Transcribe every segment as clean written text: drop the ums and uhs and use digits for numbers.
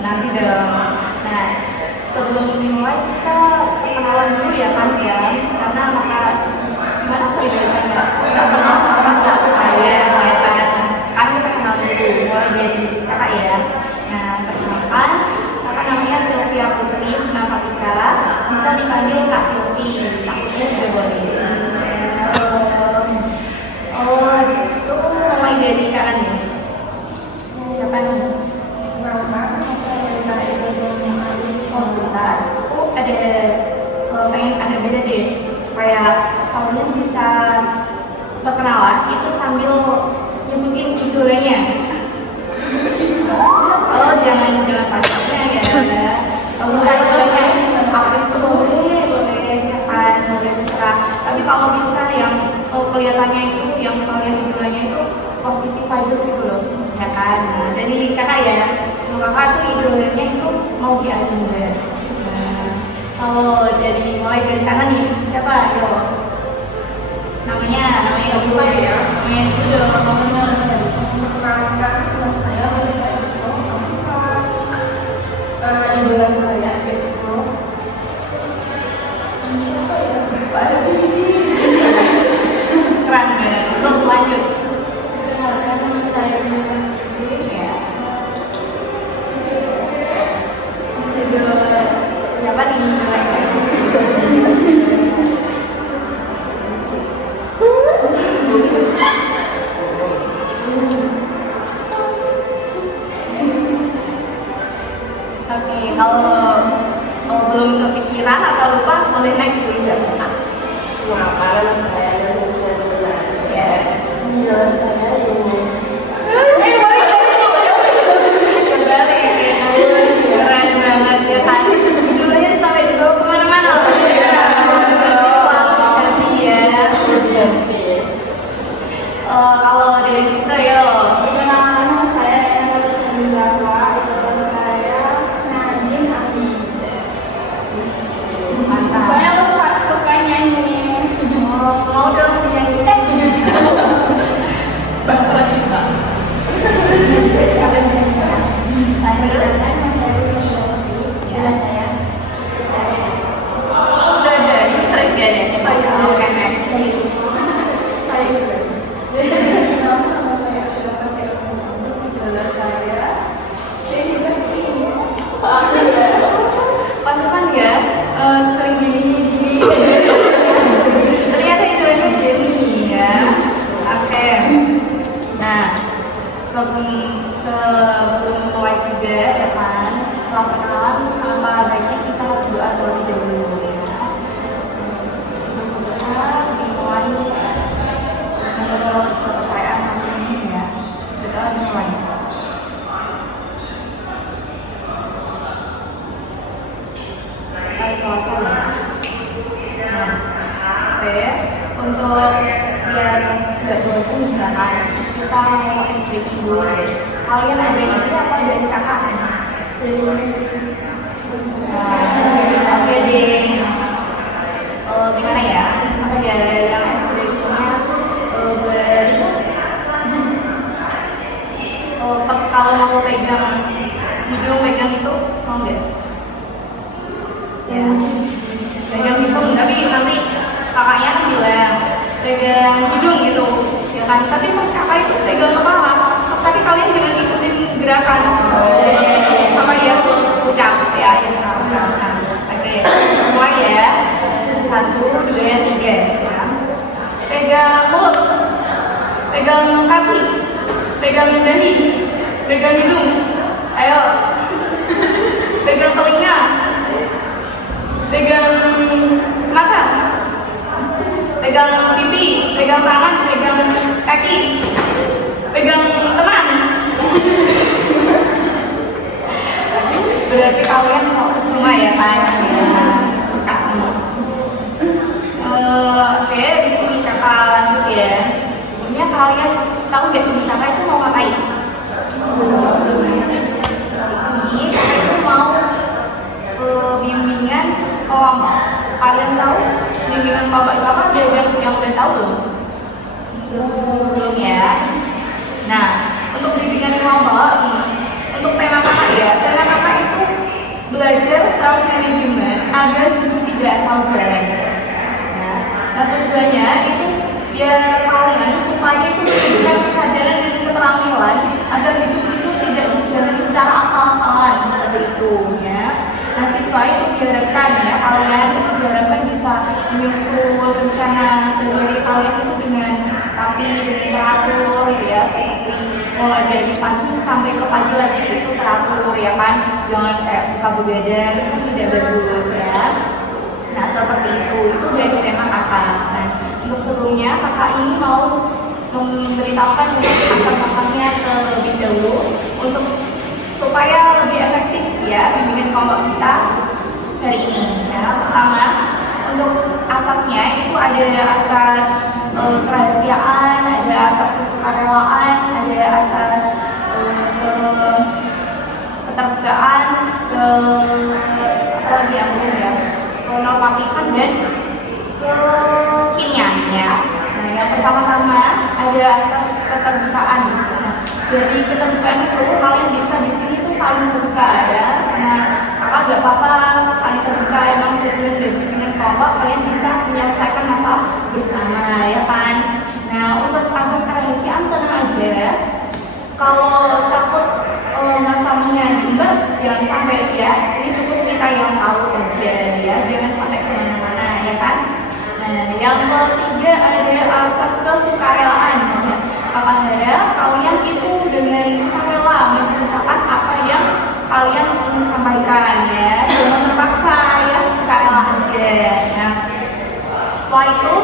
Nanti dong. Nah, sebelum dimulai kita kenalan dulu ya kan ya, karena gimana tuh biasanya nggak kenal sama kakak saya ya kan. Sekarang kita kenal dulu, mulai dari kakak ya. Nah, perkenalkan, kakak namanya Sylvia Putri Snapatika, bisa dipanggil Kak Silvi, takutnya juga boleh. Oh, di situ mulai dari kakak nih. Siapa nih? Oh sebentar, aku ada pengen agak beda deh. Kayak kalian bisa berkenalan itu sambil nyebutin idolanya. Oh jangan pacarnya ya. Kalau misalnya idolanya artis tuh boleh kan, boleh terserah. Tapi kalau bisa yang kelihatannya itu yang kalian idolanya itu positif vibes gitu loh, ya kan. Nah, jadi kakak ya. Kakak tuh idolanya itu mau di Agenda. Nah, kalau jadi mulai dari kanan nih, siapa? Ayo. Namanya dulu ya. Namanya dulu dong. Perkenalkan nama saya idola saya itu siapa ya? Pak Habibie. Keren banget. Terus lanjut. Perkenalkan nama saya ya. Siapa nih mulai? Oke, kalau belum kepikiran atau lupa boleh next dulu ya. Karena saya Ya. idola saya ini. Keren banget ya kan. Idolanya sampai dibawa kemana-mana loh. Selalu diganti ya. Kalau dari situ ya. Perkenalkan nama saya Rena Chandra, idola saya Nadine Amiza. Mantap. Saya suka nyanyi. Mau dong nyanyi. Bahtera Cinta. Idola saya. Udah ada, ini serius gak ada? Saya oke next. Saya juga. Nama saya silakan idola saya Jenny Berti. Pantesan ya, sering gini. Ternyata idolanya Jenny ya. Oke. Nah, sebelum mulai juga ya kan, setelah perkenalan, apa baiknya kita berdoa terlebih dahulu ya. Kita dimulai menurut kepercayaan masing-masing ya. Berdoa dimulai. Selesai ya. Nah, oke. Untuk biar nggak bosan juga kan, kita mau ekspresi dulu. Kalian ada ide apa dari kakak? Oke deh. Gimana ya? Apa ya yang ekspresinya kalau mau pegang hidung pegang itu mau nggak? Ya, pegang hidung tapi nanti kakaknya kan bilang pegang hidung gitu ya kan, tapi pas kakak itu pegang kepala tapi kalian jangan ikutin gerakan apa ya ucap ya ucapkan. Oke, mulai ya, 1, 2, 3 ya. Pegang mulut, pegang kaki, pegang dahi, pegang hidung, ayo pegang telinga, pegang mata, pegang pipi, pegang tangan, pegang kaki, pegang teman. Berarti kalian fokus semua ya kan? Ya, suka. Oke, di sini kakak lanjut ya. Sebenarnya kalian tahu nggak kakak itu mau ngapain? Ini kakak itu mau bimbingan kelompok. Kalian tahu bimbingan kelompok itu apa? Ada yang udah tahu belum? Belum ya. Nah, untuk bimbingan kelompok ini, untuk tema kakak ya, tema kakak itu belajar self management agar hidup tidak asal jalan. Nah, tujuannya itu biar kalian supaya itu menunjukkan kesadaran dan keterampilan agar hidup itu tidak dijalani secara asal-asalan seperti itu ya. Nah, siswa itu diharapkan ya, kalian itu diharapkan bisa menyusun rencana sehari kalian itu dengan rapi, dengan teratur ya, seperti mulai dari pagi sampai ke pagi lagi itu teratur ya kan, jangan kayak suka begadang, itu tidak bagus ya. Nah, seperti itu dari tema kakak. Nah, untuk sebelumnya kakak ini mau memberitahukan untuk asal-asalnya terlebih dahulu untuk supaya lebih efektif ya bimbingan kelompok kita hari ini ya. Pertama, untuk asasnya itu ada asas kerahasiaan, ada asas kesukarelaan, ada asas keterbukaan, apa lagi yang belum ya, kenormatikan dan kekinian ya. Nah, yang pertama-tama ada asas keterbukaan. Nah, dari keterbukaan itu kalian bisa di sini tuh saling terbuka ya, sama kakak gak apa-apa saling terbuka, emang tujuan dari bimbingan kelompok kalian bisa menyelesaikan masalah bersama ya kan. Nah, untuk asas kerahasiaan tenang aja, kalau takut masalahnya diumbar jangan sampai ya, ini cukup kita yang tahu aja ya, jangan sampai kemana-mana ya kan. Nah, yang ketiga ada asas kesukarelaan ya. Kakak harap kalian itu dengan sukarela menceritakan apa yang kalian ingin sampaikan ya, jangan terpaksa ya, sukarela aja. Nah, setelah itu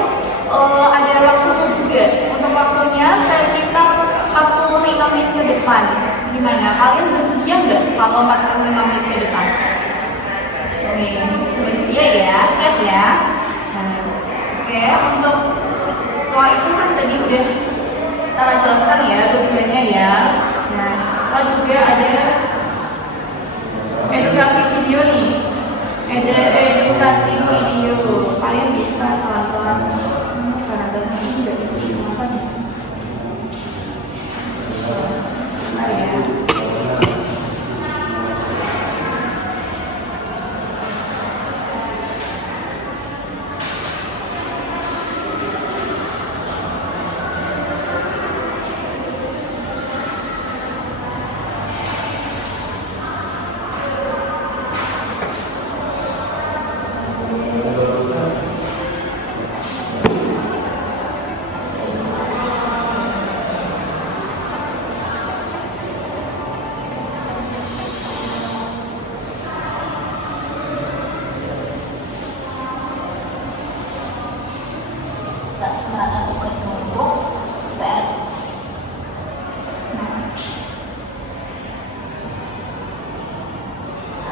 ada waktunya juga. Untuk waktunya sekitar 45 menit ke depan. Gimana? Kalian bersedia nggak kalau 45 menit ke depan? Oke, bersedia ya, siap ya. Nah, oke, untuk setelah itu kan tadi udah kita jelaskan ya tujuannya ya. Nah, kita juga ada edukasi video nih. Ada edukasi video. Kalian bisa pelan-pelan karena ini nggak bisa dimakan. Nah, ya.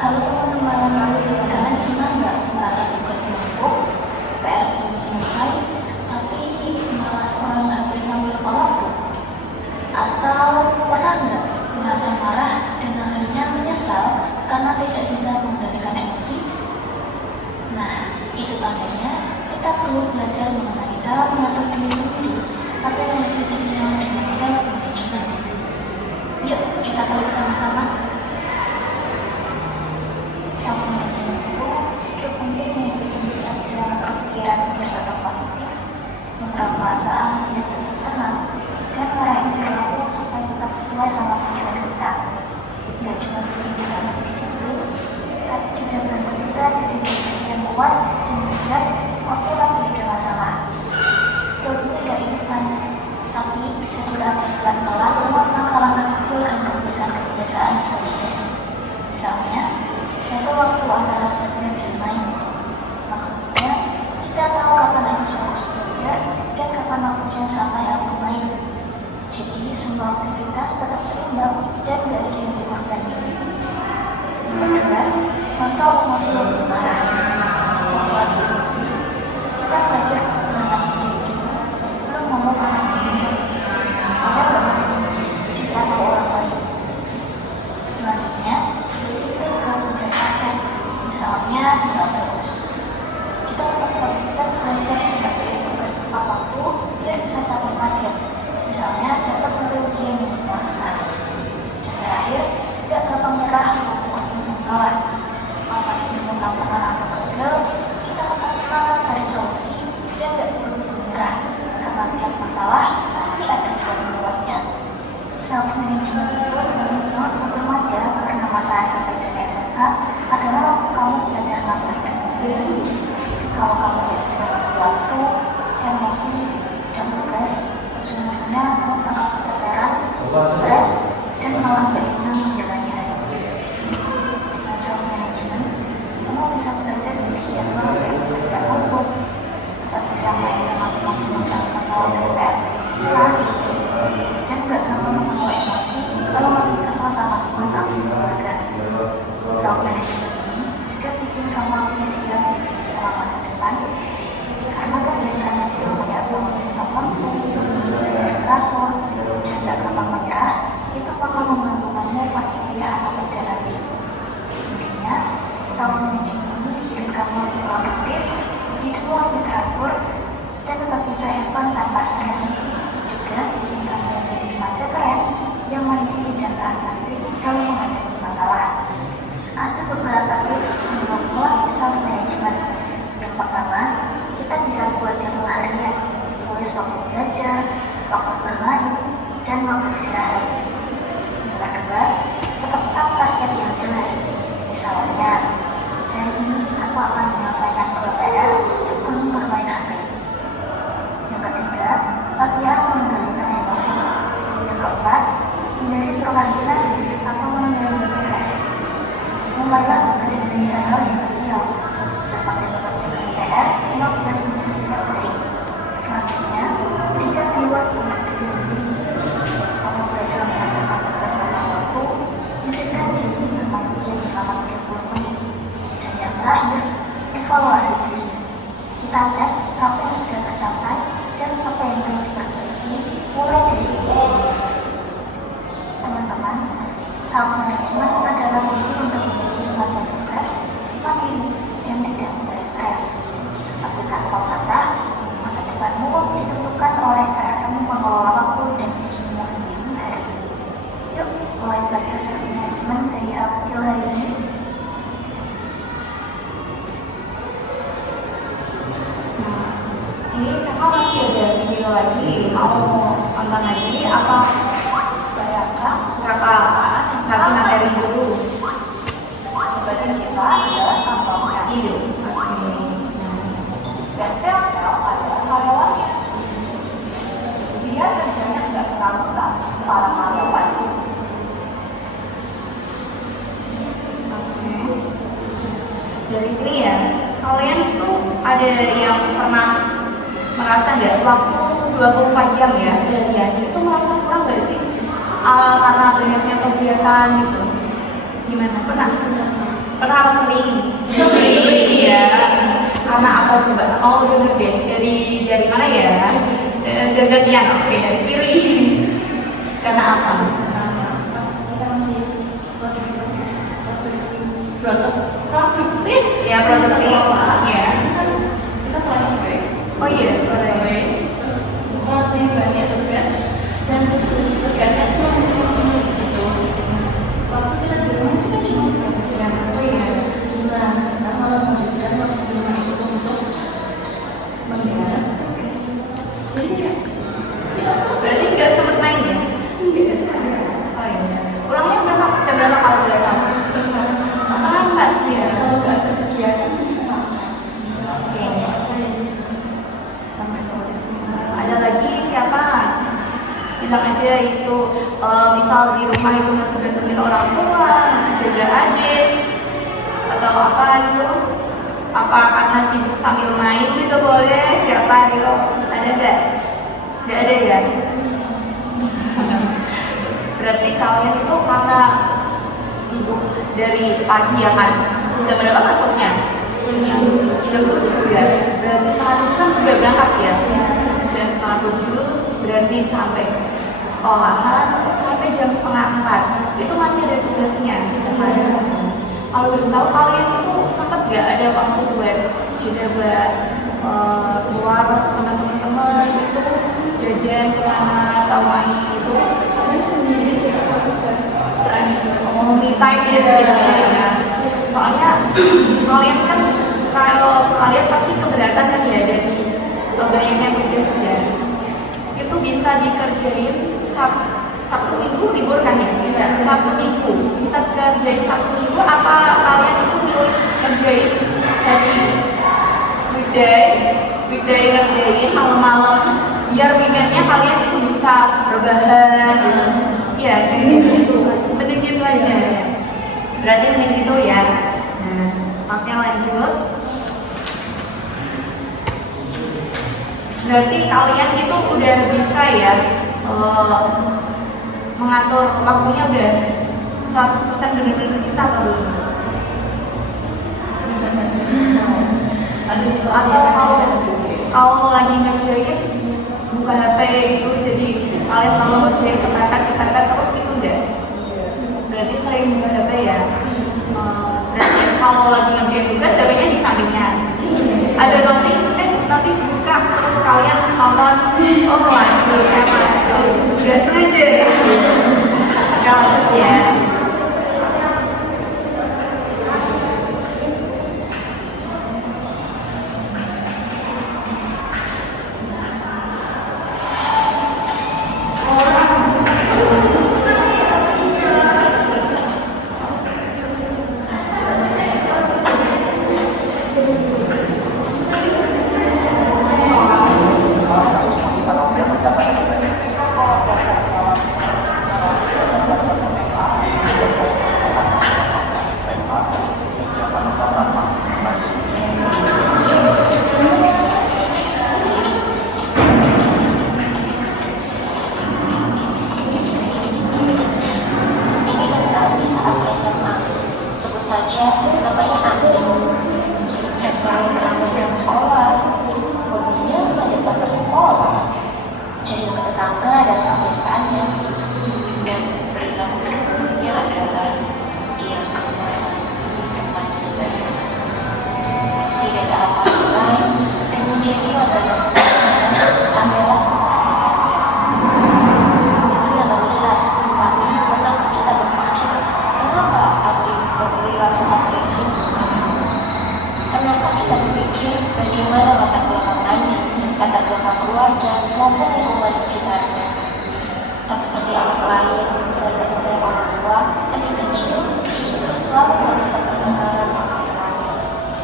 Halo teman-teman, kalian senang nggak merasa tugas numpuk, PR belum selesai, tapi malah scroll HP sambil waktu? Atau pernah nggak merasa marah dan akhirnya menyesal karena tidak bisa mengendalikan emosi? Nah, itu tandanya kita perlu belajar mengenai cara mengatur diri sendiri agar lebih dikenal dengan self-management. Yuk, kita klik sama-sama. Self-management itu skill penting yang bikin kita bisa mengatur pikiran berkembang positif, mengatur perasaan yang tetap tenang, dan ngarahin perilaku supaya tetap sesuai sama tujuan kita. Gak cuma bikin kita lebih disiplin, tapi juga bantu kita jadi pribadi yang kuat dan bijak waktu lagi ada masalah. Skill ini gak instan, tapi bisa dilatih pelan-pelan lewat langkah-langkah kecil dan kebiasaan-kebiasaan sehari-hari. Misalnya, atur waktu antara belajar dan main. Maksudnya, kita tahu kapan harus fokus belajar dan kapan waktunya santai atau main. Jadi, semua aktivitas tetap seimbang dan gak ada yang dikorbankan. Yang kedua, kontrol emosi yang marah. Waktu lagi emosi, kita belajar menenangkan diri sebelum ngomong sama dirinya, supaya gak menyakiti diri sendiri atau orang lain. Selanjutnya, disiplin dalam menjalankan, misalnya dalam terus. Kita tetap konsisten belajar dan kerjain tugas tepat waktu biar bisa capai target. fun tanpa stres. Juga bikin kamu menjadi remaja keren yang mandiri dan tahan banting kalau menghadapi masalah. Ada beberapa tips untuk melatih self management. Yang pertama, kita bisa buat jadwal harian, tulis waktu belajar, waktu bermain, dan waktu istirahat. Yang kedua, tetapkan target yang jelas. Misalnya, hari ini aku akan menyelesaikan 2 PR sebelum bermain HP. Yang ketiga, latihan mengendalikan emosi. Yang keempat, hindari prokrastinasi atau menunda tugas. Mulailah tugas dari hal-hal yang kecil, seperti mengerjakan PR 15 menit setiap hari. Selanjutnya, berikan reward untuk diri sendiri. Kamu berhasil menyelesaikan tugas dalam waktu, izinkan diri bermain game selama 30 menit. Dan yang terakhir, evaluasi diri. Kita cek apa yang sudah tercapai dan apa yang perlu diperbaiki mulai dari ini. Teman-teman, self-management adalah kunci untuk menjadi remaja sukses, mandiri, dan tidak mudah stres. Seperti kata pepatah, masa depanmu ditentukan oleh cara kamu mengelola waktu dan dirimu sendiri hari ini. Yuk, mulai belajar self-management dari hal kecil hari ini. Ini kakak masih ada video lagi, mau nonton lagi apa? Kakak kasih materi dulu. Berarti kita adalah tampangnya. Iya. Oke. Dan sel-sel adalah karyawannya. Dia kerjanya nggak seragam para karyawan. Oke. Dari sini ya, kalian itu ada yang pernah merasa nggak waktu 24 jam ya seharian itu merasa kurang nggak sih? Karena banyaknya kegiatan gitu. Gimana? Pernah apa sering? Iya. Karena apa coba? Oh denger deh dari mana ya? Dari gantian. Oke, dari kiri. Karena apa? Kita masih Produktif. Ya produktif. Ya. kita paling baik. Oh iya, sorry. Masih banyak tugas dan tugasnya cuma gitu. Waktu kita di rumah itu kan cuma kerja. Oh iya. Nah, kita malah menghabiskan waktu di rumah itu untuk mengerjakan tugas. Jadi Berarti nggak sempet main ya? nggak sadar. Oh iya. Pulangnya berapa? Jam berapa kalau boleh tahu? Lambat ya. Kalau nggak ada kegiatan kita makan. Oke. Sampai sore. Ada lagi siapa? Bilang aja itu misal di rumah itu masih bantuin orang tua, masih jaga adik atau apa gitu. Apa karena sibuk sambil main juga boleh? Siapa gitu? Ada nggak? Nggak ada ya? Berarti kalian itu karena sibuk dari pagi ya kan? Jam berapa masuknya? Jam 7 ya? Berarti setengah 7 kan udah berangkat ya? Jam setengah 7 berarti sampai sekolahan sampai jam setengah 4 itu masih ada tugasnya gitu kan? Kalau belum tahu kalian itu sempat gak ada waktu buat juga buat keluar sama teman-teman gitu jajan kemana atau main gitu? Kalian sendiri sih kalau bukan Me time ya ya. Soalnya kalian kan kalau kalian pasti keberatan kan ya dari banyaknya tugas ya. Itu bisa dikerjain Sabtu Minggu libur kan ya? Ya, Sabtu Minggu bisa kerjain Sabtu Minggu apa kalian itu milih kerjain dari weekday ngerjain malam-malam biar weekendnya kalian itu bisa berbahan ya kayak gitu. Mending gitu aja ya. Berarti mending gitu ya. Nah, oke lanjut. Berarti kalian itu udah bisa ya mengatur waktunya udah 100% benar-benar bisa atau belum? Atau kalau lagi ngerjain buka HP gitu jadi kalian kalau ngerjain kepepet terus gitu enggak? Berarti sering buka HP ya? Berarti kalau lagi ngerjain tugas HP-nya di sampingnya ada nanti buka terus kalian nonton offline sih emang nggak sengaja ya kalau ya. Ini tentang di saat SMA. Sebut saja namanya Andi. Yang selalu merampungkan sekolah. Hobinya ngajak pacar sekolah. Jadi ke tetangga dan kebiasaannya. Dan perilaku terburuknya adalah dia kemarin teman sebaya. Tidak ada apa-apa dan menjadi adalah adalah kesehariannya. Itu yang terlihat, tapi pernahkah kita berpikir kenapa Adi berperilaku agresif seperti itu? Pernahkah kita berpikir bagaimana latar belakangannya, latar belakang keluarga maupun lingkungan sekitarnya? Tak seperti anak lain dengan kasih sayang orang tua, Adi kecil justru selalu melihat pertengkaran orang lain.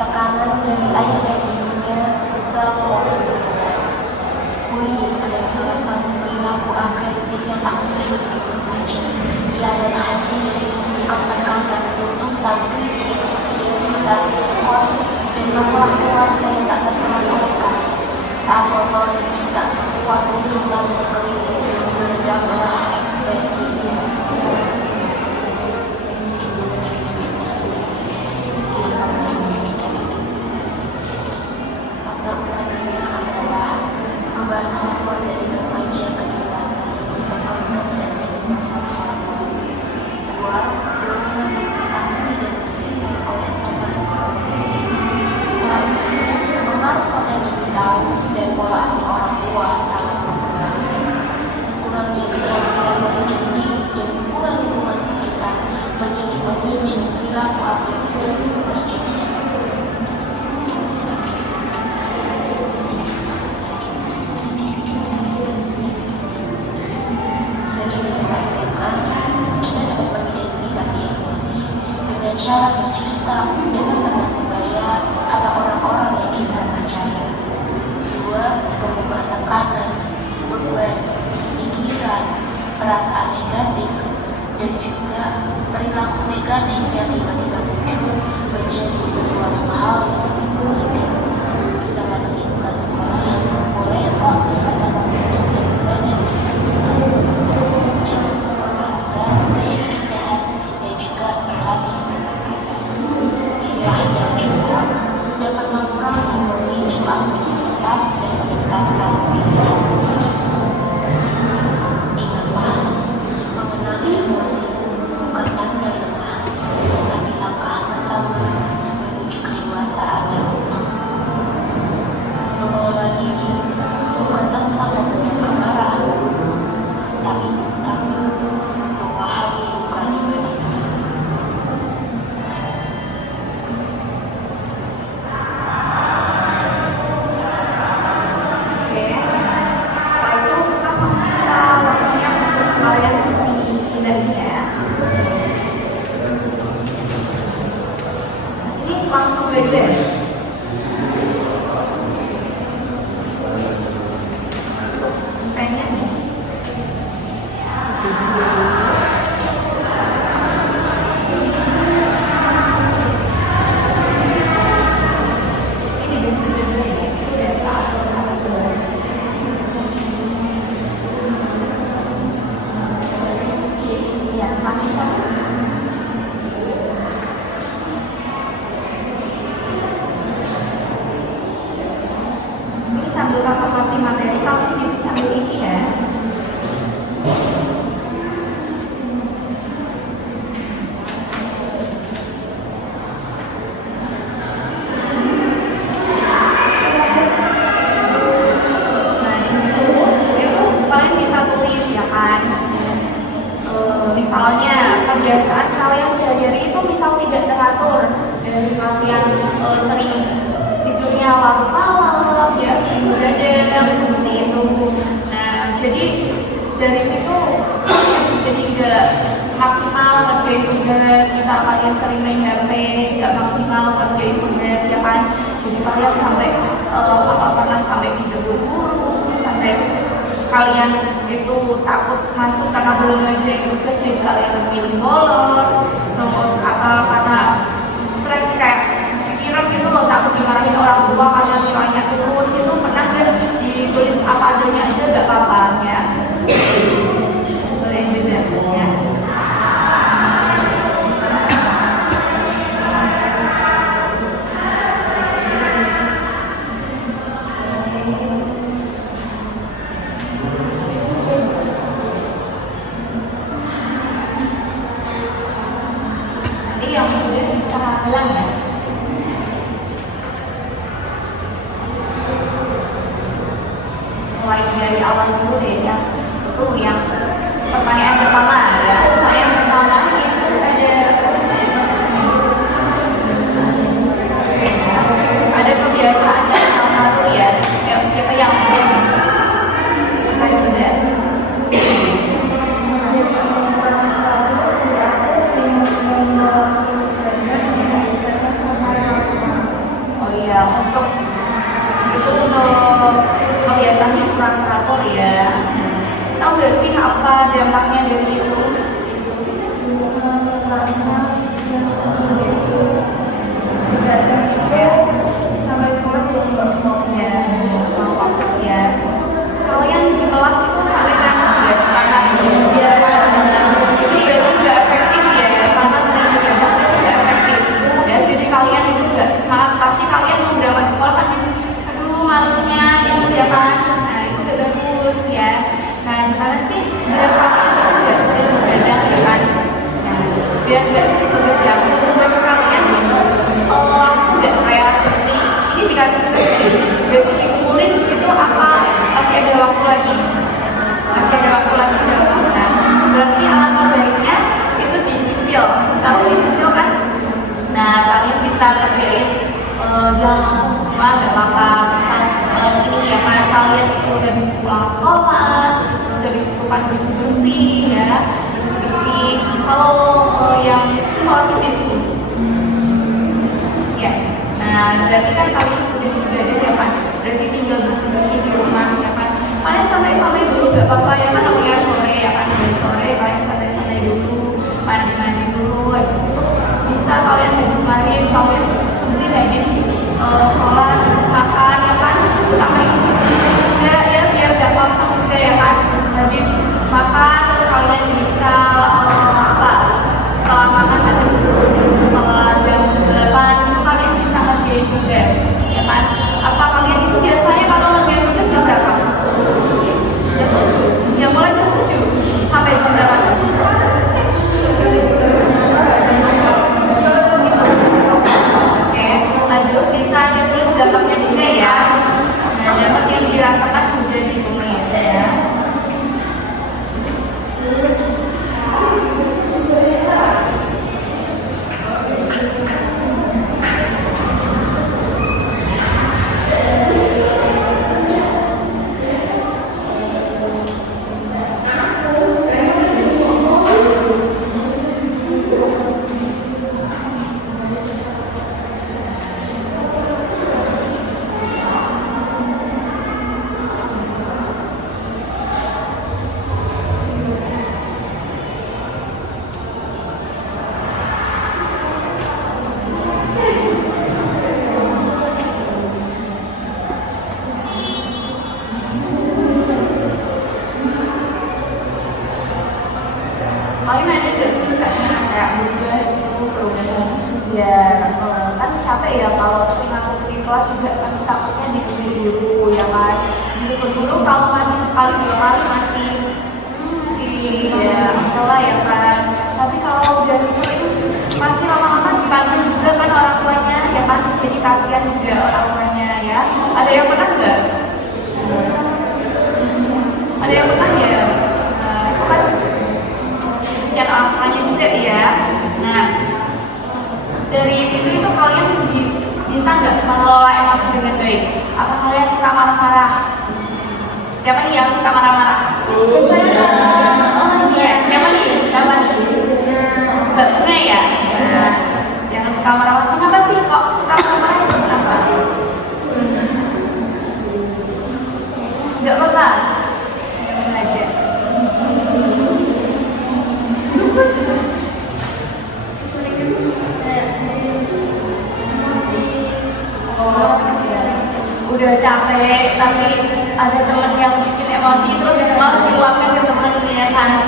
Tekanan dari ayah dan ibunya selalu membuatnya. Bullying adalah salah satu perilaku agresif yang tak muncul begitu saja. Ia adalah hasil dari pembentukan tekanan tuntutan krisis identitas konflik dan masalah keluarga yang tak terselesaikan. Saat otoritas tak sekuat menghimbau di sekeliling meredamlah ekspresinya. Faktor utamanya adalah perubahan hormon dari remaja ke dewasa merupakan ketidakseimbangan hormon. Dua, dorongan yang diakui dan diterima oleh teman sendiri. Selanjutnya, pengaruh konten digital dan pola asuh orang tua sangat mempengaruhi. Kurangnya keterampilan manajemen diri dan dukungan lingkungan sekitar menjadi pemicu perilaku agresif itu terjadi. misalnya kebiasaan kalian sehari-hari itu misal tidak teratur, dari kalian sering tidurnya larut malam, ya sering begadang seperti itu. Nah, jadi dari situ jadi nggak maksimal kerjain tugas. Misal kalian sering main HP, nggak maksimal kerjain tugas, ya kan? Jadi kalian sampai pernah sampai ditegur guru, sampai kalian itu takut masuk karena belum ngerjain tugas, jadi kalian memilih bolos. Terus karena stres kayak pikiran gitu loh, takut dimarahin orang tua karena nilainya turun gitu. Pernah nggak ditulis apa adanya aja nggak apa-apa ya? Boleh bebas ya. Yang kemudian bisa halang ya. Mulai dari awal dulu deh ya. Itu yang pertanyaan pertama ya. Pertanyaan pertama itu ada kebiasaan yang sama tuh ya. Siapa yang mungkin kita coba? Oh iya, untuk kebiasaan yang kurang teratur ya. Tahu nggak sih apa dampaknya dari itu? Sampai sekolah ya, mau fokus ya. Kalian di kelas itu sampai kangen nggak? Karena ya itu berarti nggak efektif ya, karena sering begadang itu nggak efektif. Ya, jadi kalian itu nggak semangat. Pasti kalian mau berangkat sekolah kan, aduh malesnya gitu ya kan. Nah itu nggak bagus ya. Nah gimana sih biar kalian itu nggak sering begadang ya kan? Nah, biar nggak sering begadang, tugas kalian itu langsung nggak kayak seperti ini dikasih tugas besok dikumpulin gitu apa masih ada waktu lagi? Masih ada waktu lagi dalam. Nah berarti alangkah baiknya itu dicicil. Tahu dicicil kan? Nah kalian bisa kerjain jangan langsung semua nggak apa-apa. Misal ini ya kan kalian itu udah bisa pulang sekolah, terus habis itu kan bersih-bersih ya, bersih-bersih. Kalau yang sholat di sini ya. Nah berarti kan kalian udah belajar ya kan, berarti tinggal bersih-bersih di rumah ya kan. Kalian santai-santai dulu nggak apa-apa ya kan, namanya sore ya kan, dari sore kalian santai-santai dulu, mandi-mandi dulu. Habis itu bisa kalian habis maghrib kalian sebentar habis sholat, habis makan ya kan, sampai di situ juga ya biar gak kosong juga ya kan. Habis makan terus kalian bisa apa? Setelah makan kan habis itu setelah jam 8 itu kalian bisa ngerjain tugas ya kan. Apa kalian itu biasanya kalau ngerjain tugas jam berapa? Jam 7 ya, mulai jam 7 sampai jam berapa? Oke, lanjut bisa ditulis dampaknya juga ya. Nah, dampak yang dirasakan juga ditulis ya. Kalian ada nggak sih kayak berubah gitu, perubahan biar kan capek ya kalau sering aku di kelas juga kan takutnya ditegur guru ya kan. Ditegur guru kalau masih sekali dua kali masih ya lah ya kan. Tapi kalau udah sering pasti lama-lama dipanggil juga kan orang tuanya ya kan, jadi kasihan juga orang tuanya ya. Ada yang pernah nggak? Ada yang pernah ya? Itu kan kasihan orang baik. Apa kalian suka marah-marah? Siapa nih yang suka marah-marah? Oh iya, siapa nih? Siapa nih? Mbak Bunga ya? Nah, yang suka marah-marah. Kenapa sih kok suka marah-marah itu kenapa? Enggak apa-apa. Jangan aja. Bagus. Oh, udah capek tapi ada teman yang bikin emosi terus malah diluapkan ke temen ya kan.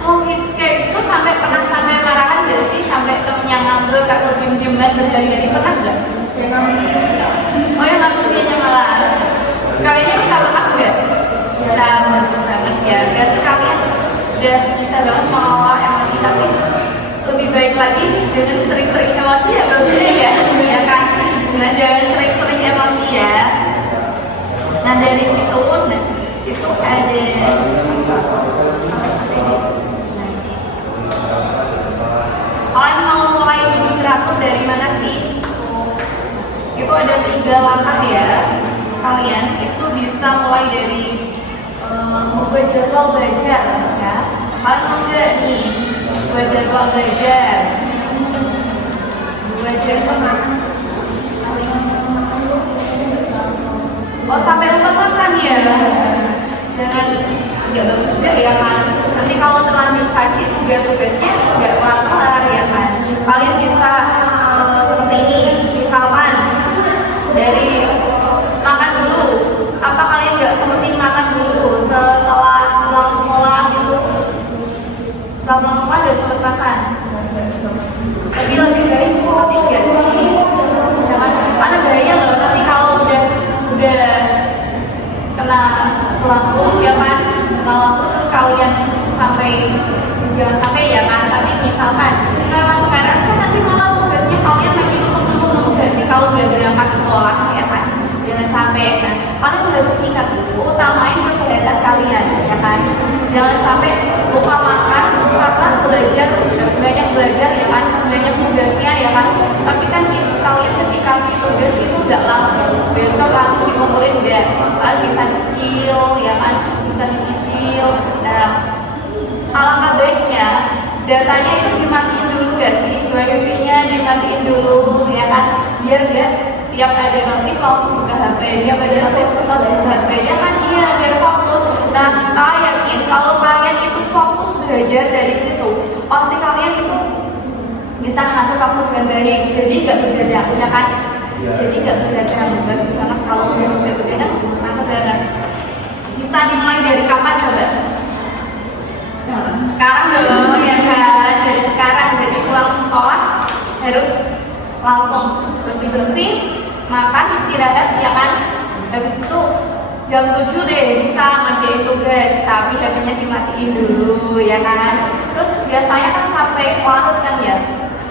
Oh kayak gitu sampai pernah sampai marahan gak sih sampai temen yang ngambek atau diem-dieman berhari-hari pernah gak? Oh yang ngambeknya malah kalian minta maaf gak? Ya bagus banget ya, berarti kalian udah bisa banget mengelola emosi tapi lebih baik lagi dengan sering-sering emosi ya bagusnya ya kan? Nah jangan sering-sering emosi ya. Nah dari situ, nah itu ada kalian mau mulai hidup teratur dari mana sih? Itu ada 3 langkah ya. Kalian itu bisa mulai dari membuat jadwal belajar ya. Kalian mau nggak nih buat jadwal belajar? Buat jadwal oh sampai lupa makan ya, jangan nggak bagus juga ya kan. Nanti kalau terlanjur sakit juga tugasnya nggak kelar ya kan. Kalian bisa seperti ini, misalkan dari makan dulu. Apa kalian nggak sempetin makan dulu setelah pulang sekolah gitu? Setelah pulang sekolah nggak sempet makan. Tapi lebih baik sempetin nggak sih? Jangan, karena bahaya loh nanti kalau udah kena lampu ya kan, kena lampu terus kalian sampai jangan sampai ya kan, tapi misalkan kalau masuk RS kan nanti malah tugasnya kalian makin numpuk gak sih kalau udah berangkat sekolah ya kan, jangan sampai. Nah kalian harus ingat dulu utamain kesehatan kalian ya kan, jangan sampai lupa makan karena belajar banyak belajar ya kan, banyak tugasnya ya kan, tapi kan kalian ketika si tugas itu nggak langsung besok langsung dikumpulin nggak, bisa cicil ya kan, bisa dicicil. Nah alangkah baiknya datanya itu dimatiin dulu gak sih, wifi-nya dimatiin dulu ya kan, biar nggak tiap ada notif langsung buka HP, tiap ada notif langsung buka HP ya kan, iya biar fokus. Nah kalian yakin kalau kalian itu fokus belajar dari situ pasti kalian itu bisa mengatur waktu dengan baik, jadi nggak begadang ya kan, jadi nggak begadang. Bagus banget kalau nggak begadang, mantap banget. Bisa dimulai dari kapan coba? Sekarang dong ya kan, dari sekarang, dari pulang sekolah harus langsung bersih-bersih, makan, istirahat ya kan. Habis itu jam 7 deh bisa ngerjain tugas, tapi HP-nya dimatiin dulu ya kan. Terus biasanya kan sampai larut kan ya,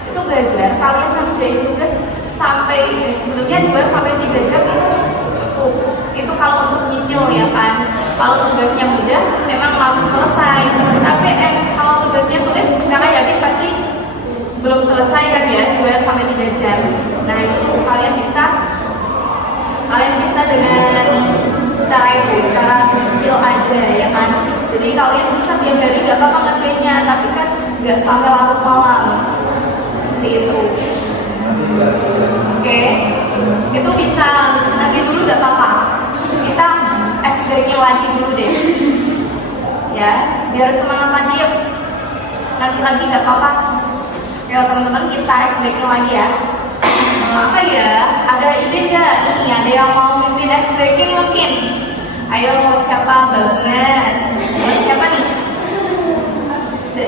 itu belajar kalian ngerjain tugas sampai sebelumnya 2 sampai 3 jam itu cukup. Itu kalau untuk nyicil ya kan. Kalau tugasnya mudah memang langsung selesai, tapi kalau tugasnya sulit karena yakin pasti belum selesai kan ya, 2 sampai 3 jam. Nah itu kalian bisa dengan cara itu, cara kecil aja ya kan. Jadi kalian bisa tiap hari nggak apa-apa ngerjainnya, tapi kan nggak sampai larut malam seperti itu. Oke, itu bisa nanti dulu nggak apa-apa. Kita breaking lagi dulu deh, ya biar semangat lagi yuk. Nanti lagi nggak apa-apa. Ya teman-teman kita breaking lagi ya. Apa ya? Ada ide nggak nih? Ada yang mau mimpin ice breaking mungkin? Ayo siapa banget? Siapa nih?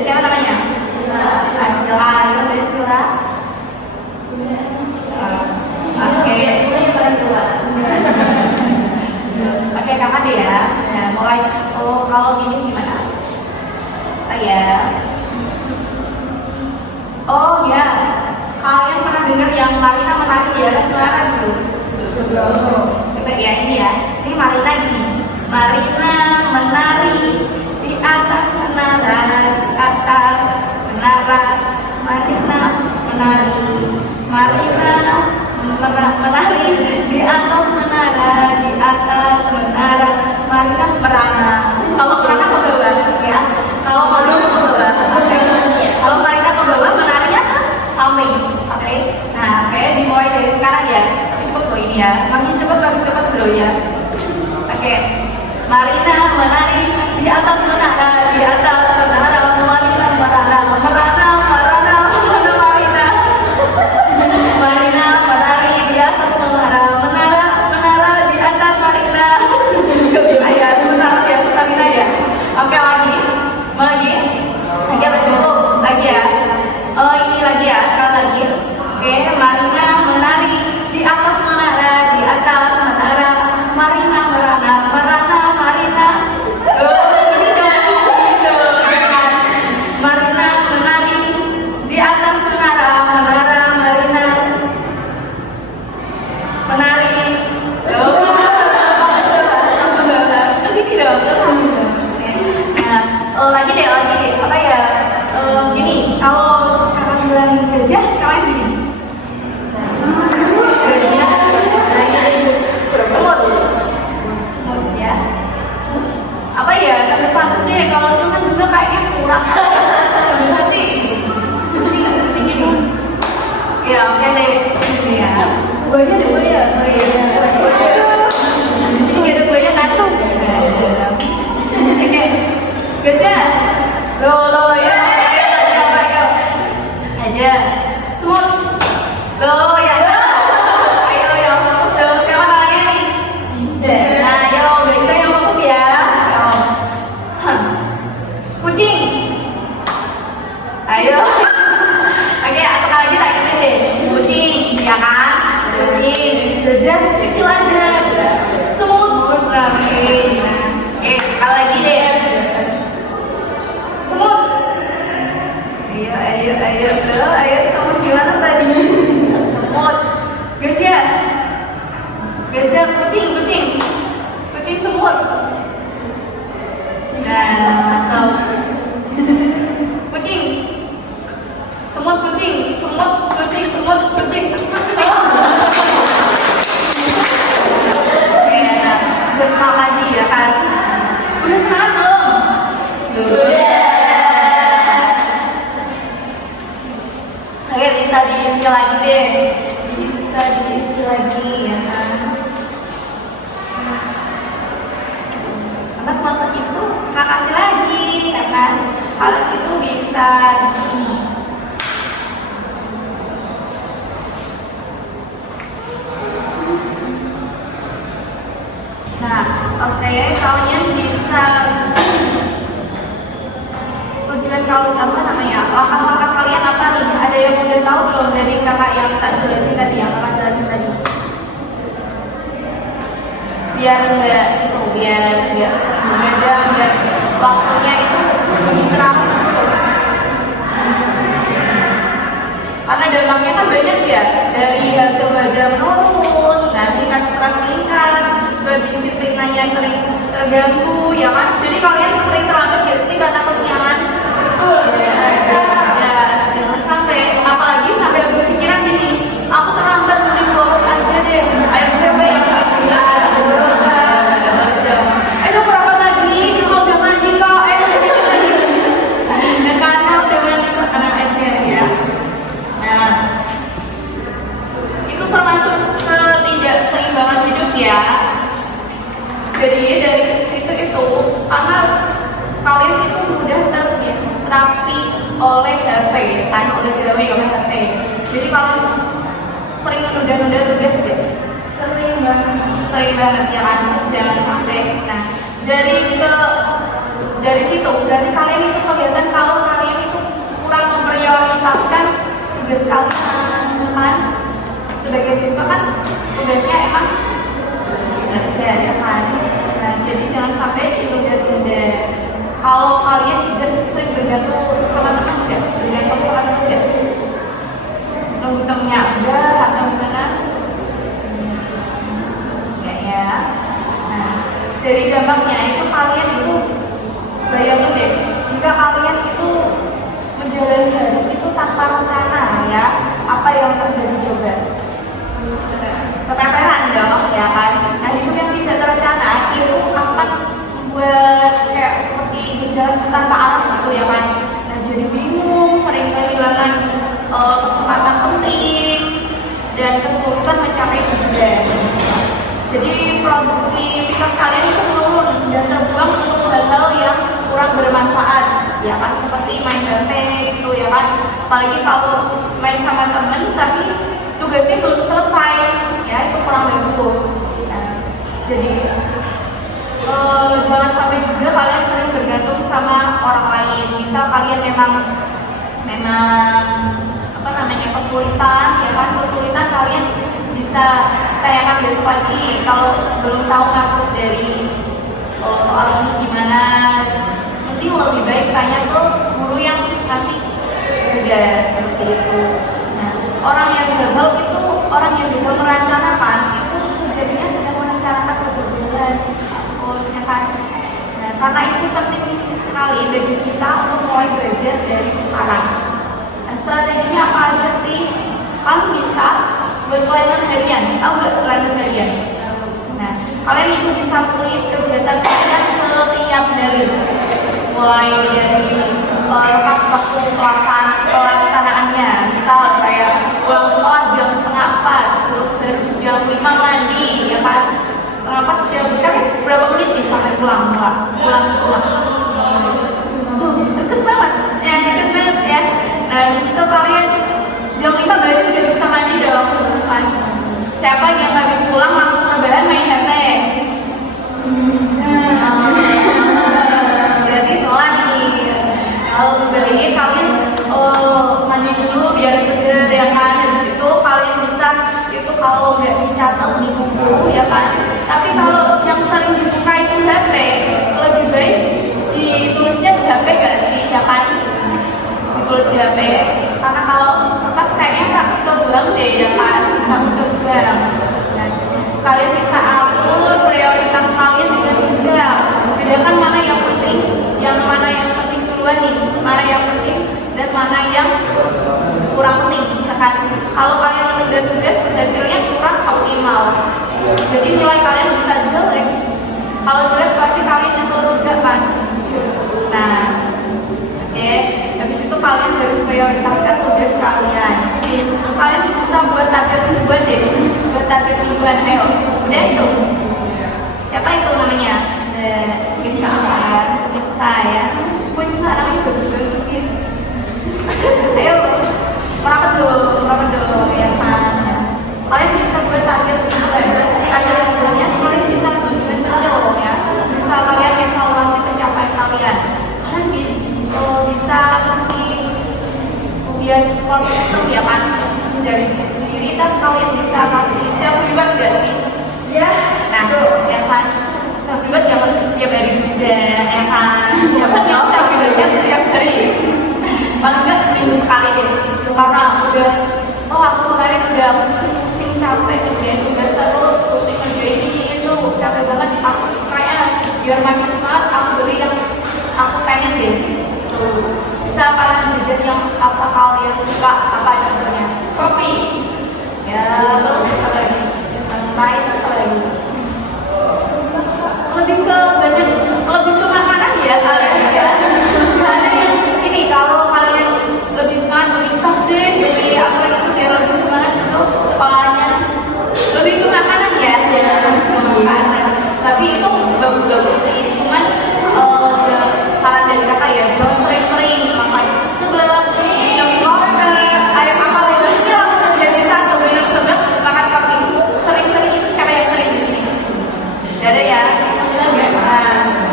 Siapa namanya? Asila. Ayo dari Sila. Oke. Itu yang paling tua. Oke kakak deh ya. Nah mulai. Oh kalau gini gimana? Oh ya. Oh ya. Kalian pernah dengar yang Marina menari di atas menara gitu? Coba ya ini ya. Ini Marina gini. Marina menari di atas menara, di atas menara. Marina menari, Marina menari di atas menara. di atas menara. Marina merana. Kalau merana ke bawah, ya. Kalau Marina ke bawah, kalau Marina ke bawah, menaranya samping. Oke. Nah, oke, dimulai dari sekarang ya. Tapi cepet loh ini ya. Makin cepet loh ya. Oke. Marina menari di atas menara, di atas menara. Marina merana, merana, merana, Marina. Marina menari di atas menara, menara, menara di atas Marina. Gak bisa ya, menara di atas Marina ya. Oke, lagi, apa cukup? Lagi ya. Oh ini lagi ya, sekali lagi. Oke, Marina menari di atas menara, di atas menara. Marina merana, merana, Marina. Ini dong, kan? Marina menari di atas menara, menara, Marina menari. Kesini dong, nah, lagi deh, apa ya? Gini, kalau kakak bilang gajah, kalian gini. Semut ya. Apa ya? Tapi satu deh. Kalau cuma juga kayaknya kurang. Bisa sih. Kucing gini. Ya oke deh. Ini ya. Buahnya ada buahnya. Oh iya. Di sini ada buahnya langsung. Oke. Gajah. Lo ya. Aja. Semut. Lo ya. Ayo ya. Terus siapa namanya nih? Nah, yo, bisa yang fokus ya. Yo. Kucing. Ayo. Oke, sekali lagi tak ingetin deh. Kucing, ya kan? Kucing. Gajah kecil aja. Semut. Oke. Oke, sekali lagi deh. Semut. Ayo, semut gimana tadi? Semut. Gajah. Gajah, kucing, semut. Nah, atau kucing, semut, kucing. Oke, udah semangat lagi ya kan? Udah semangat belum? Sudah. Oke, bisa diisi lagi deh. Bisa diisi lagi ya kan? Atas waktu itu kak kasih lagi ya kan, kalian itu bisa di sini. Nah, oke, kalian bisa tujuan kalian apa namanya, langkah-langkah kalian apa nih? Ada yang udah tahu belum dari kakak yang tak jelasin tadi, yang kakak jelasin tadi? Biar begadang, biar waktunya itu lebih teratur. Karena dampaknya kan banyak ya, dari hasil belajar menurun, dan tingkat stres meningkat, kedisiplinannya sering terganggu, ya kan? Jadi kalian sering terlambat gak sih karena kesiangan? Betul ya, jangan sampai, apalagi sampai berpikiran gini, aku terlambat, mending bolos aja deh. Ayo siapa yang sering bilang? Udah berapa lagi? Kalau udah mandi kok, sedikit lagi. Dan karena udah mandi kok, tenang aja ya. Nah, itu termasuk ketidakseimbangan hidup ya. Jadi dari situ itu, karena kalian itu mudah terdistraksi oleh HP, kan oleh HP. Jadi kalian sering menunda-nunda tugas gitu. Sering banget ya kan, jangan sampai. Nah, dari situ berarti kalian itu kelihatan kalau kalian itu kurang memprioritaskan tugas kalian kan. Sebagai siswa kan tugasnya emang kerja ya kan. Nah, jadi jangan sampai ditunda-tunda. Kalau kalian juga sering bergantung sama teman nggak? Nunggu temennya udah atau gimana? Ya. Nah, dari dampaknya itu kalian itu bayangin deh, jika kalian itu menjalani hari itu tanpa rencana ya, apa yang terjadi coba? Keteteran dong, ya kan? Nah itu jalan tanpa arah gitu ya kan. Nah jadi bingung, sering kehilangan kesempatan penting dan kesulitan mencapai tujuan. Jadi produktivitas kalian itu menurun dan terbuang untuk hal-hal yang kurang bermanfaat, ya kan, seperti main HP gitu ya kan. Apalagi kalau main sama temen tapi tugasnya belum selesai, ya itu kurang bagus. Nah, jadi jangan sampai juga kalian sering bergantung sama orang lain. Misal kalian memang kesulitan, ya kan, kalian bisa tanyakan besok lagi kalau belum tahu maksud dari soal ini gimana. Nanti lebih baik tanya ke guru yang kasih tugas seperti itu. Nah, orang yang gagal merencanakan itu sejatinya sedang merencanakan kegagalan, ya kan. Nah, karena itu penting sekali bagi kita untuk mulai belajar dari sekarang. Nah, strateginya apa aja sih? Kalian bisa buat planner harian, tahu nggak planner harian? Nah, kalian itu bisa tulis kegiatan kalian setiap hari, mulai dari rekap waktu pelaksanaannya. Misal kayak pulang sekolah jam 3:30, terus harus jam 5 mandi, ya kan? 3:30 jam, kan berapa menit nih sampai pulang? Deket banget ya. Nah, disitu kalian jam 5 berarti udah bisa mandi dong, kan? Siapa yang habis pulang langsung rebahan main HP? Berarti sholat nih. Kalau baik kalian mandi dulu biar seger, ya kan? Dari situ kalian bisa itu kalau nggak dicatat di buku, ya kan? Tapi kalau yang sering dibuka itu HP, lebih baik ditulisnya di HP gak sih, ya kan? Ditulis di HP, karena kalau kertas kayaknya nggak kebuang deh, ya kan? Nggak kebuang. Nah, kalian bisa atur prioritas kalian dengan bijak. Bedakan mana yang penting duluan nih, mana yang penting dan mana yang kurang penting, ya kan? Kalau kalian menunda tugas, hasilnya kurang optimal. Jadi nilai kalian bisa jelek. Kalau jelek pasti kalian nyesel juga kan? Nah, oke. Habis itu kalian harus prioritaskan tugas kalian. Kalian bisa buat target mingguan deh. Buat target mingguan, ayo. Udah itu. Siapa itu namanya? Bisa saya. Kok sekarang ini bagus-bagus guys. Ayo, merapat dulu, ya kan? Kalian bisa buat target mingguan. Target mingguannya kalian bisa tujuan kecil ya. Bisa kalian evaluasi pencapaian kalian. Kalian bisa kasih biar support system, ya kan, dari diri sendiri. Dan kalian bisa kasih self reward gak sih? Ya. Nah, ya kan, self reward jangan setiap hari juga, ya kan? Jangan yang self rewardnya setiap hari, paling nggak seminggu sekali deh. Karena udah, aku kemarin udah pusing capek kerjain tugas terus, pusing kerjain ini itu, capek banget. Aku kayak biar makin semangat, aku beli yang aku pengen deh. Bisa kalian jajan yang apa kalian suka, apa contohnya? Kopi, ya, terus apa lagi? Santai, apa lagi? Lebih ke makanan ya kalian ya. Ada yang ini, kalau kalian lebih semangat beli tas deh, beli apa itu biar lebih semangat itu sekolahnya. Lebih ke makanan ya, makanan. Tapi itu bagus-bagus sih. Cuman saran dari kakak ya, jangan sering-sering makan sebelah minum kopi, ayam apa lagi langsung jadi satu, minum sebelah makan kopi. Sering-sering itu siapa yang sering di sini? Gak ada ya?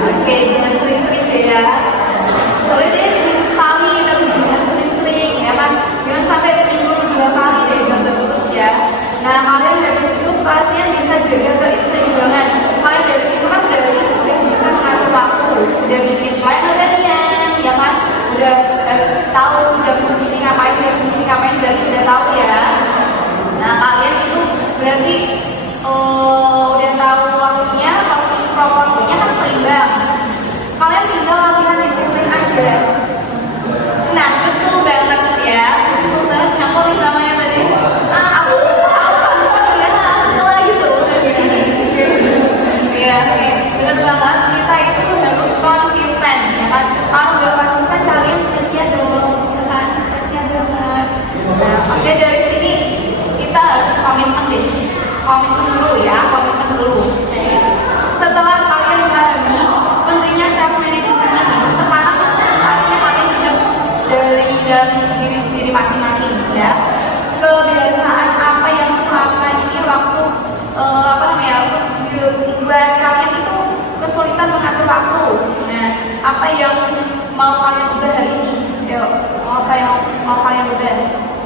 Oke, jangan sering-sering deh ya. Boleh deh seminggu sekali, tapi jangan sering-sering ya kan? Jangan sampai seminggu 2 kali deh, jangan terus ya. Nah, kalian dari situ kalian bisa jaga keseimbangan. Kalian dari situ kan udah bisa mengatur waktu, udah bikin planner harian, ya kan? Udah tahu jam segini ngapain, berarti udah tahu ya. Nah, kalian itu berarti udah tahu waktunya, proporsinya kan seimbang. Kalian tinggal latihan disiplin aja. Nah, betul banget ya, betul banget. Siapa nih namanya tadi? Aku setelah gitu dari sini. Ya, oke, benar banget. Kita itu harus konsisten, ya kan? mau kalian ubah hari ini? Yuk, mau kalian ubah?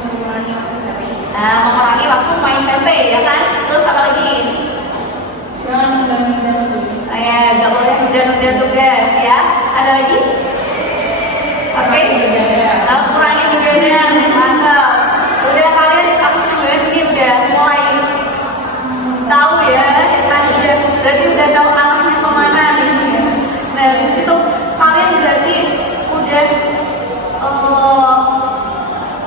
mengurangi waktu HP. Nah, mengurangi waktu main HP ya kan? Terus apa lagi? Jangan mengganggu dasi. Nggak boleh nunda-nunda tugas ya. Ada lagi? Oke. Kurangi begadang, mantap. Udah kalian, aku seneng banget ini udah mulai tahu ya kan ya. Berarti udah tahu arahnya kemana nih. Nah, di situ kalian berarti udah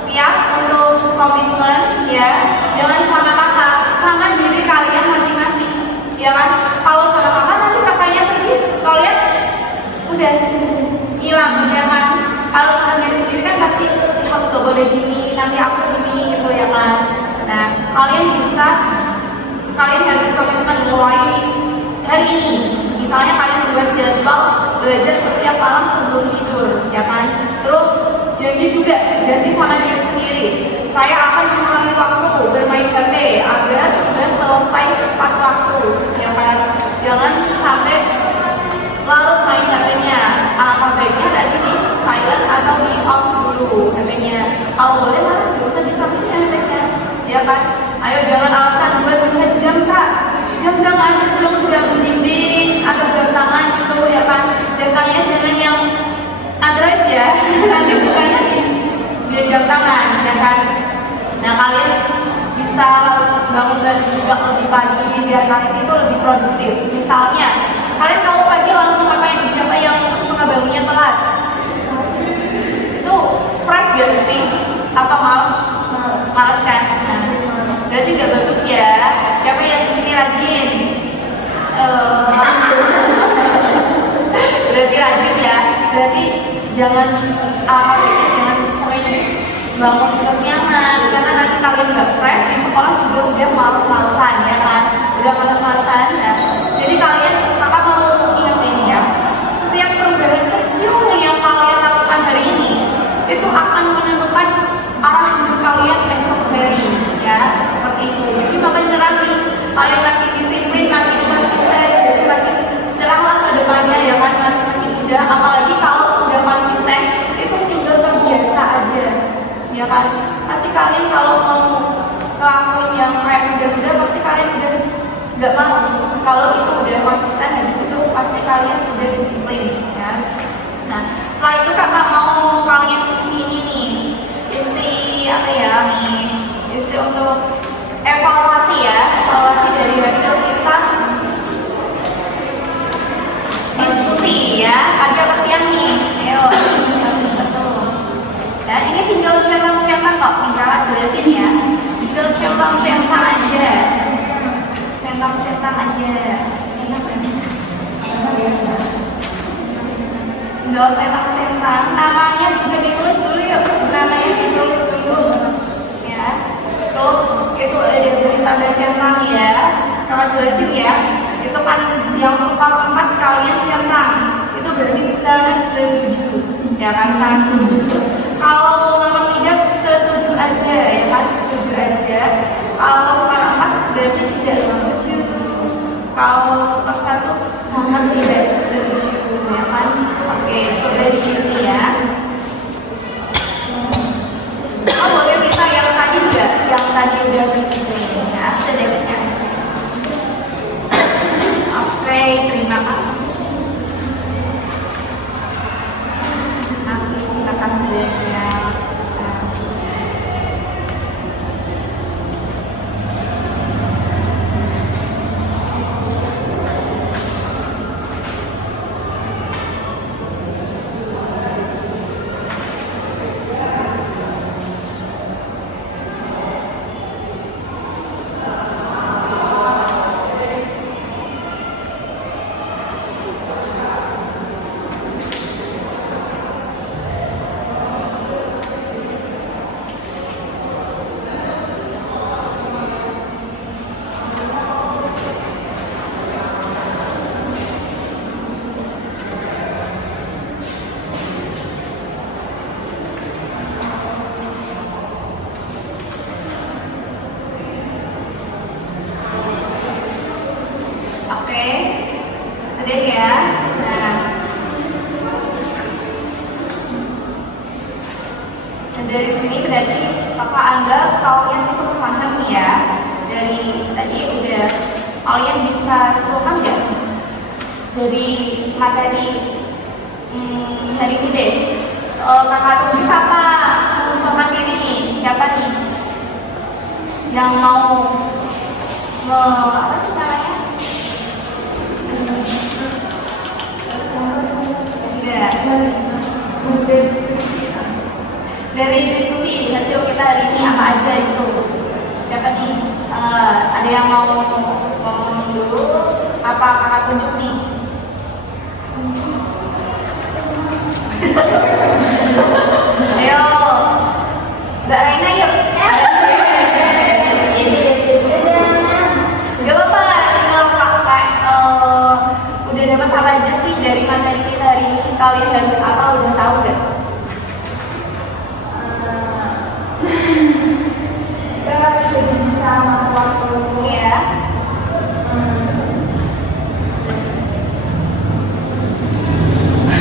siap untuk komitmen ya. Jangan sama kakak, sama diri kalian masing-masing. Ya kan? Kalau sama kakak nanti kakaknya pergi, kalian udah hilang ya kan? Kalau sama diri sendiri kan pasti aku gak boleh gini, nanti aku gini gitu ya kan. Nah, kalian harus komitmen mulai hari ini. Misalnya kalian buat jadwal belajar setiap malam sebelum tidur, ya kan. Terus janji sama diri sendiri. Saya akan mengurangi waktu bermain HP agar tugas selesai tepat waktu, ya kan. Jangan sampai larut main HP-nya. Alangkah baiknya tadi di silent atau di off dulu HP-nya. Kalau boleh malah nggak usah disampaikan HP-nya, ya kan. Ayo jangan alasan buat lihat jam kak. Jam tangan dong, jam dinding atau jam tangan gitu ya kan. Jam tangannya jangan yang Android ya. Nanti bukannya di jam tangan ya kan. Nah kalian bisa bangun juga lebih pagi biar kalian itu lebih produktif. Misalnya kalian kalau pagi langsung ngapain? Siapa yang suka bangunnya telat? Itu fresh gak sih? Apa males? Males kan? Nah, berarti gak bagus ya. Siapa yang di sini rajin? Berarti rajin ya. Berarti jangan jangan sampai bangun kesiangan karena nanti kalian nggak fresh di sekolah juga udah males-malesan ya kan, udah males-malesan. Nah, jadi kalian kakak mau ingat ini ya, setiap perubahan kecil yang kalian lakukan hari ini itu akan menentukan arah hidup kalian esok hari ya, seperti itu. Jadi makin cerah nih, kalian makin disiplin, makin konsisten, jadi makin cerahlah ke depannya ya kan, makin mudah. Apalagi kalau udah konsisten itu tinggal terbiasa aja ya kan. Pasti kalian kalau mau ngelakuin yang kayak muda-muda pasti kalian udah nggak mau. Kalau itu udah konsisten habis itu pasti kalian udah disiplin ya. Nah setelah itu kakak mau kalian isi ini nih, isi apa ya nih, isi untuk evaluasi ya, evaluasi dari hasil kita diskusi ya. Ada apa siang nih? Ayo satu. Dan ini tinggal centang-centang kok, tinggal jelasin ya. Tinggal centang-centang aja. Centang-centang aja. Tinggal centang-centang. Namanya juga ditulis dulu yuk. Namanya ditulis dulu. Ya. Terus itu ada berita dan centang ya. Kakak jelasin ya. Itu kan yang skor 4 kalian centang. Itu berarti sangat setuju. Ya kan, sangat setuju. Kalau nomor 3 setuju aja ya kan, setuju aja. Kalau skor 4 berarti tidak setuju. Kalau skor 1 sangat tidak setuju ya kan. Oke, sudah diisi ya. Oh, boleh minta yang tadi enggak? Yang tadi udah diisi ya, sedikitnya aja. Oke, terima kasih. Terima kasih ya. dari sini berarti kakak anggap kalian itu paham ya. Dari tadi udah kalian bisa simpulkan nggak dari materi hari ini deh. Kakak tunjuk apa mengusulkan diri nih, siapa nih yang mau apa sih namanya? Dari diskusi hasil kita hari ini apa aja itu? Siapa nih? Ada yang mau ngomong dulu? Apa kakak tunjuk nih? Ayo, Mbak Raina yuk. Gak apa-apa, tinggal kakak udah dapat apa aja sih dari materi kita hari ini? Kalian harus apa? Udah tahu gak? Kita sudah bisa waktu ya.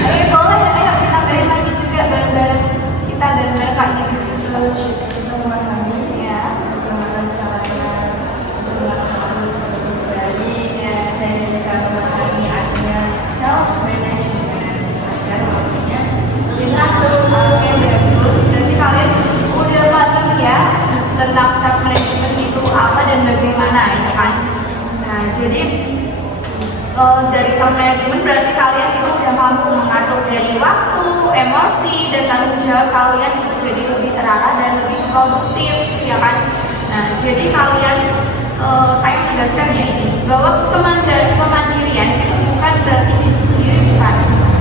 Ayo boleh, ayo kita balik lagi juga bareng-bareng. Kita bareng-bareng kak ini diskusi. Kita memahami Ya. bagaimana caranya melakukan kembali dan juga memahami adanya self management agar waktunya lebih teratur. Oke, bagus. Berarti kalian udah paham ya tentang self management itu apa dan bagaimana ya kan? Nah, jadi dari self management berarti kalian itu udah mampu mengatur dari waktu, emosi, dan tanggung jawab kalian itu jadi lebih terarah dan lebih produktif ya kan? Nah, jadi kalian saya menegaskan ya ini bahwa kemandirian itu bukan berarti hidup sendiri, bukan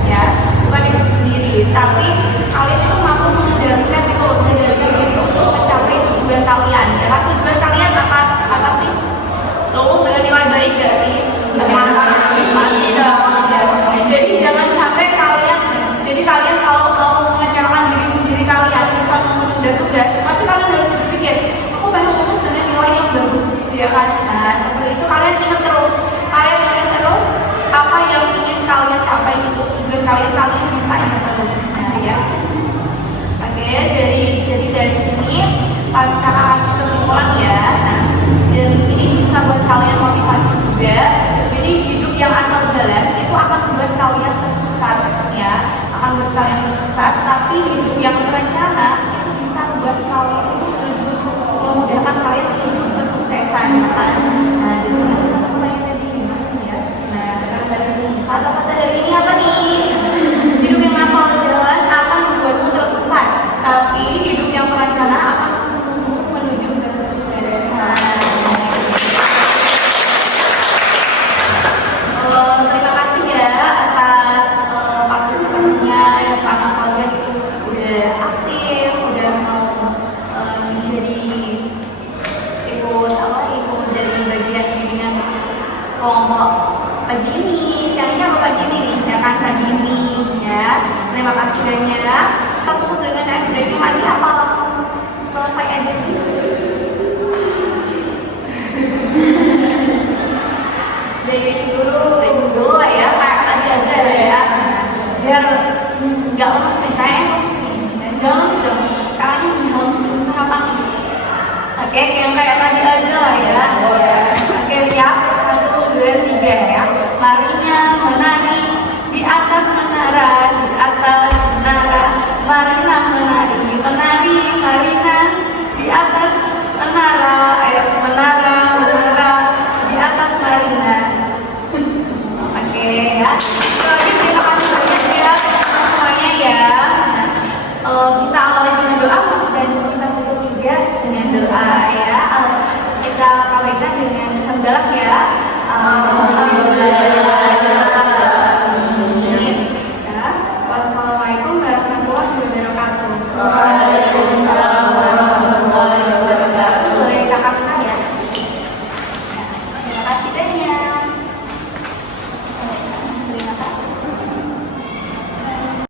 ya, bukan hidup sendiri, tapi kalian itu mampu mengendalikan diri untuk mencapai tujuan kalian. Ya kan, tujuan kalian apa sih? Lulus dengan nilai baik gak sih? Pasti dong. Jadi jangan sampai kalian kalau mau mengecewakan diri sendiri kalian, misal menunda tugas, pasti kalian harus berpikir, aku pengen lulus dengan nilai yang bagus, ya kan? Nah, seperti itu kalian ingat terus apa yang ingin kalian capai itu, tujuan kalian bisa ingat terus. Nah, ya. Oke, jadi dari sini sekarang kasih kesimpulan ya. Nah, dan ini bisa buat kalian motivasi juga. Jadi hidup yang asal jalan itu akan membuat kalian tersesat ya, akan membuat kalian tersesat. Tapi hidup yang berencana itu bisa membuat kalian memudahkan kalian menuju kesuksesan ya kan. Nah, jadi mulai tadi gimana ya? Nah, kata-kata dari ini apa nih? Hidup yang asal jalan akan membuatmu tersesat, tapi hidup yang berencana akan menuju kesuksesan. Terima kasih ya atas partisipasinya, yang karena kalian itu udah aktif, udah mau menjadi ikut dari bagian bimbingan kelompok pagi ini, siangnya apa pagi ini nih, ya kan pagi ini ya. Terima kasih banyak. Kita tutup dengan ice breaking lagi apa langsung selesai aja nih? Breaking dulu lah ya, kayak tadi aja ya, biar nggak lemes nih, kayak lemes nih, nggak lemes dong, karena ini harus sarapan nih. Oke, yang kayak tadi aja lah ya. Oke, siap, 1, 2, 3 ya. Marinya menari di atas